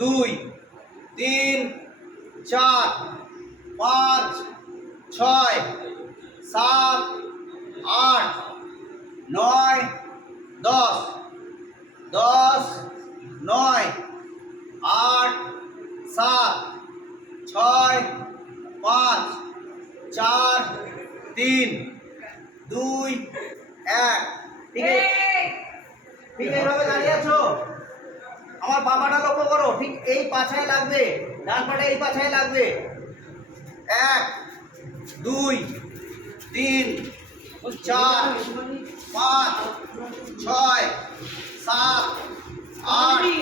দুই, তিন, চার, পাঁচ, ছয়, সাত, আট, নয়, 10, 10, 9, 8, 7, 6, 5, 4, 3, 2, 1। ঠিক এইভাবে দাঁড়িয়ে আছো। আমার বাবাটা লক্ষ্য করো, ঠিক এই পাছায় লাগবে, ডান পাটা এই পাছায় লাগবে। 1, 2, 3, 4, 5, 6, 7, 8,